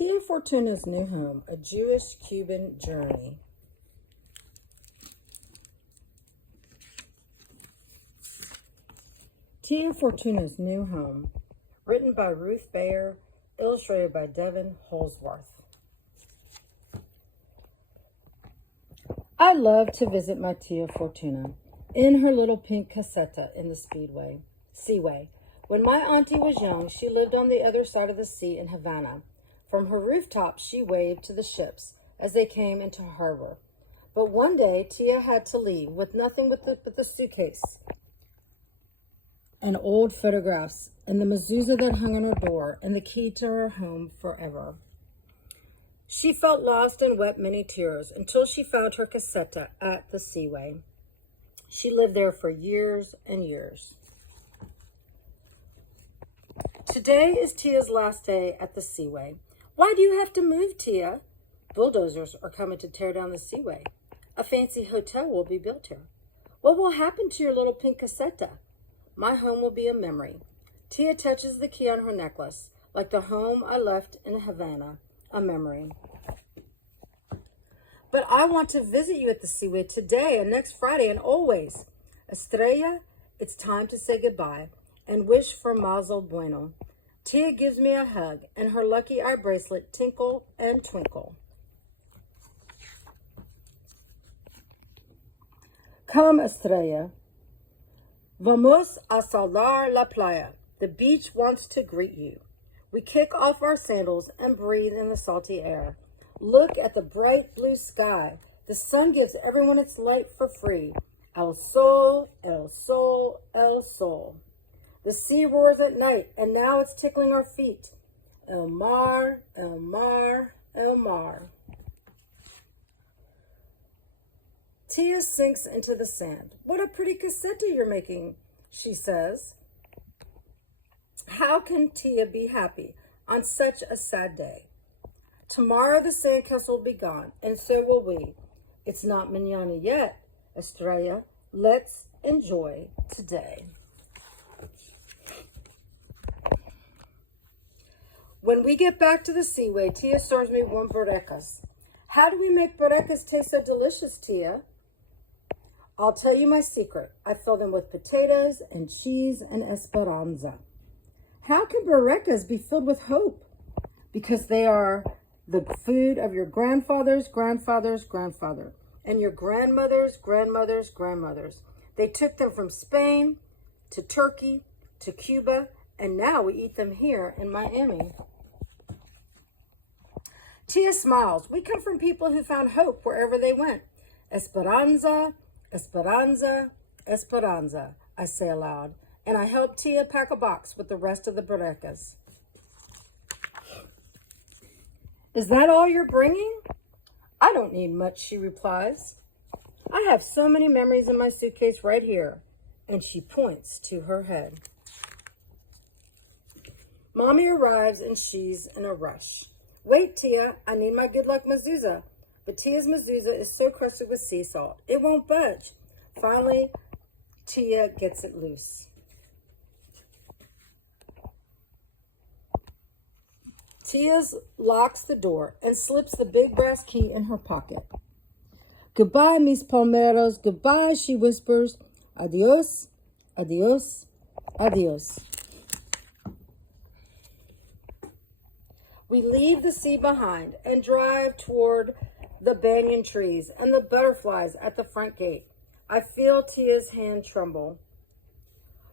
Tia Fortuna's new home, a Jewish-Cuban journey. Tia Fortuna's new home, written by Ruth Behar, illustrated by Devon Holzwarth. I love to visit my Tia Fortuna in her little pink casetta in the seaway. When my auntie was young, she lived on the other side of the sea in Havana. From her rooftop, she waved to the ships as they came into harbor. But one day, Tia had to leave with nothing but the suitcase and old photographs and the mezuzah that hung on her door and the key to her home forever. She felt lost and wept many tears until she found her casetta at the seaway. She lived there for years and years. Today is Tia's last day at the seaway. Why do you have to move, Tia? Bulldozers are coming to tear down the seaway. A fancy hotel will be built here. What will happen to your little pink casetta? My home will be a memory. Tia touches the key on her necklace, like the home I left in Havana, a memory. But I want to visit you at the seaway today and next Friday and always. Estrella, it's time to say goodbye and wish for Mazel Bueno. Tia gives me a hug, and her lucky eye bracelet tinkle and twinkle. Come, Estrella. Vamos a salar la playa. The beach wants to greet you. We kick off our sandals and breathe in the salty air. Look at the bright blue sky. The sun gives everyone its light for free. El sol, el sol, el sol. The sea roars at night, and now it's tickling our feet. El mar, el mar, el mar. Tia sinks into the sand. What a pretty casetta you're making, she says. How can Tia be happy on such a sad day? Tomorrow the sandcastle will be gone, and so will we. It's not mañana yet, Estrella. Let's enjoy today. When we get back to the seaway, Tia serves me warm borrecas. How do we make borrecas taste so delicious, Tia? I'll tell you my secret. I fill them with potatoes and cheese and esperanza. How can borrecas be filled with hope? Because they are the food of your grandfather's grandfather's grandfather and your grandmother's grandmother's grandmothers. They took them from Spain to Turkey to Cuba, and now we eat them here in Miami. Tia smiles. We come from people who found hope wherever they went. Esperanza, esperanza, esperanza, I say aloud, and I help Tia pack a box with the rest of the borrecas. Is that all you're bringing? I don't need much, she replies. I have so many memories in my suitcase right here, and she points to her head. Mommy arrives, and she's in a rush. Wait, Tia, I need my good luck mezuzah. But Tia's mezuzah is so crusted with sea salt, it won't budge. Finally, Tia gets it loose. Tia locks the door and slips the big brass key in her pocket. Goodbye, mis palmeros, goodbye, she whispers. Adios, adios, adios. We leave the sea behind and drive toward the banyan trees and the butterflies at the front gate. I feel Tia's hand tremble.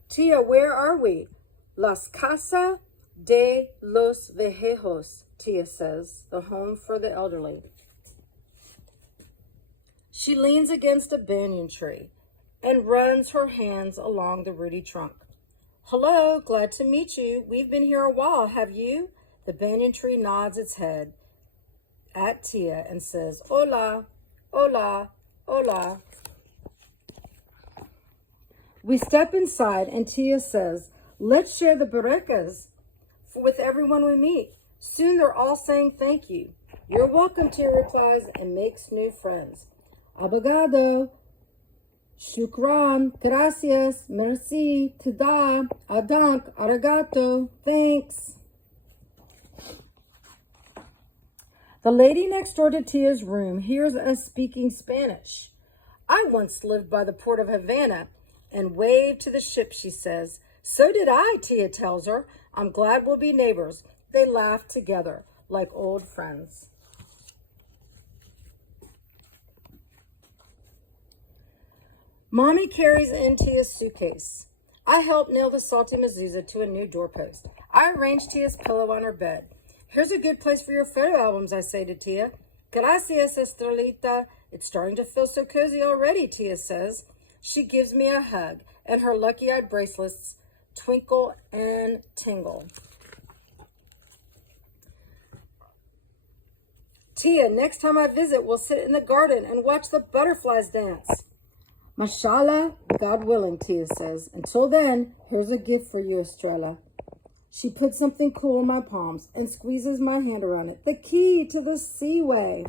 Tia, where are we? Las Casas de los Viejos, Tia says, the home for the elderly. She leans against a banyan tree and runs her hands along the rooty trunk. Hello, glad to meet you. We've been here a while, have you? The banyan tree nods its head at Tia and says, Hola, hola, hola. We step inside and Tia says, let's share the borrecas with everyone we meet. Soon they're all saying thank you. You're welcome, Tia replies and makes new friends. Abogado, shukran, gracias, merci, tada, adank, arigato, thanks. The lady next door to Tia's room hears us speaking Spanish. I once lived by the port of Havana and waved to the ship, she says. So did I, Tia tells her. I'm glad we'll be neighbors. They laugh together like old friends. Mommy carries in Tia's suitcase. I help nail the salty mezuzah to a new doorpost. I arrange Tia's pillow on her bed. Here's a good place for your photo albums, I say to Tia. Gracias, Estrelita. It's starting to feel so cozy already, Tia says. She gives me a hug, and her lucky-eyed bracelets twinkle and tingle. Tia, next time I visit, we'll sit in the garden and watch the butterflies dance. Mashallah, God willing, Tia says. Until then, here's a gift for you, Estrella. She puts something cool in my palms and squeezes my hand around it. The key to the Seaway.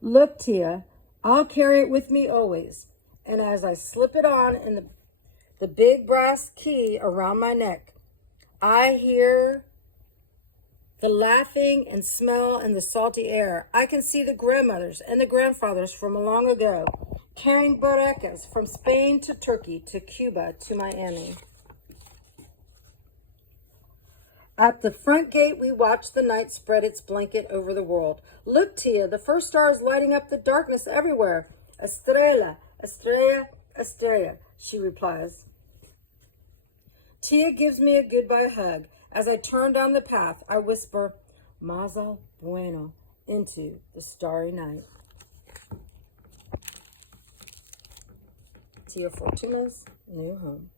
Look, Tia, I'll carry it with me always. And as I slip it on in the big brass key around my neck, I hear the laughing and smell and the salty air. I can see the grandmothers and the grandfathers from long ago, carrying barracas from Spain to Turkey to Cuba to Miami. At the front gate, we watch the night spread its blanket over the world. Look, Tia, the first star is lighting up the darkness everywhere. Estrella, estrella, estrella, she replies. Tia gives me a goodbye hug. As I turn down the path, I whisper, Maza bueno, into the starry night. Tia Fortuna's new home.